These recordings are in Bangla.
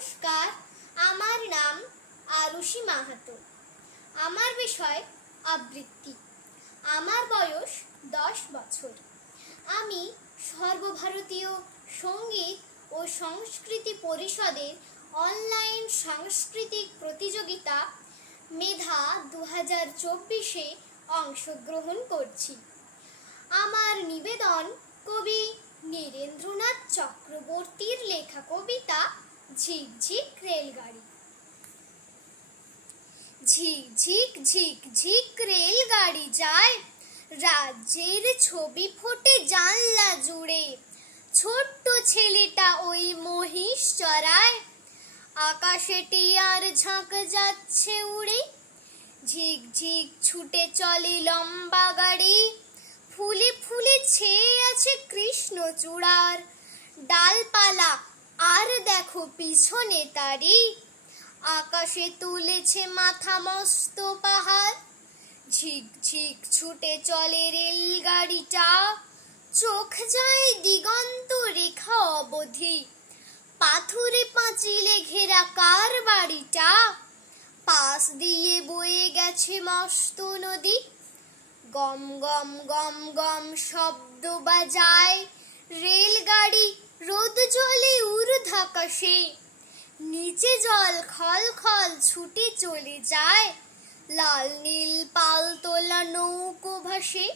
নমস্কার, আমার নাম আরুষি মাহাতো। আমার বিষয় আবৃত্তি। আমার বয়স 10 বছর। আমি সর্বভারতীয় সঙ্গীত ও সংস্কৃতি পরিষদের অনলাইন সাংস্কৃতিক প্রতিযোগিতা মেধা 2024-এ অংশগ্রহণ করছি। আমার নিবেদন কবি নীরেন্দ্রনাথ চক্রবর্তীর লেখা কবিতা ঝিকঝিক রেলগাড়ি। ঝিকঝিক ঝিকঝিক রেলগাড়ি যায়, রাজ্যের ছবি ফোটে জানলা জুড়ে। ছোট্ট ছেলেটা ওই মহিষ চড়ায়, আকাশে টিয়ার ঝাঁক যাচ্ছে উড়ে। ঝিকঝিক ছুটে চলে লম্বা গাড়ি, ফুলে ফুলে ছেয়ে আছে কৃষ্ণচূড়ার ডালপালা, আর দেখো পিছনে তারি আকাশে তুলেছে মাথা মস্ত পাহাড়। ঝিকঝিক ছুটে চলে রেলগাড়িটা, চোখ যায় দিগন্ত রেখা অবধি। পাথুরে পাঁচিলে ঘেরা কার বাড়িটা, পাশ দিয়ে বয়ে গেছে মস্ত নদী। গম গম গম গম শব্দ বাজায় রেলগাড়ি, রোদ জ্বলে ঊর্ধ্বাকাশে। নিচে জল খল খল ছুটে চলে যায়, লাল নীল পাল তোলা নৌকো ভাসে।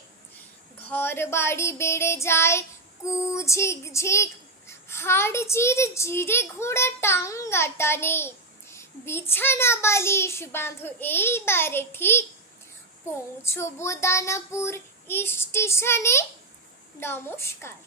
ঘর বাড়ি বেড়ে যায় কু ঝিকঝিক, হাড় জির জিরে ঘোড়া টাঙ্গা টানে। বিছানা বালিশ বাঁধো এইবারে ঠিক, পৌঁছবো দানাপুর স্টেশনে। নমস্কার।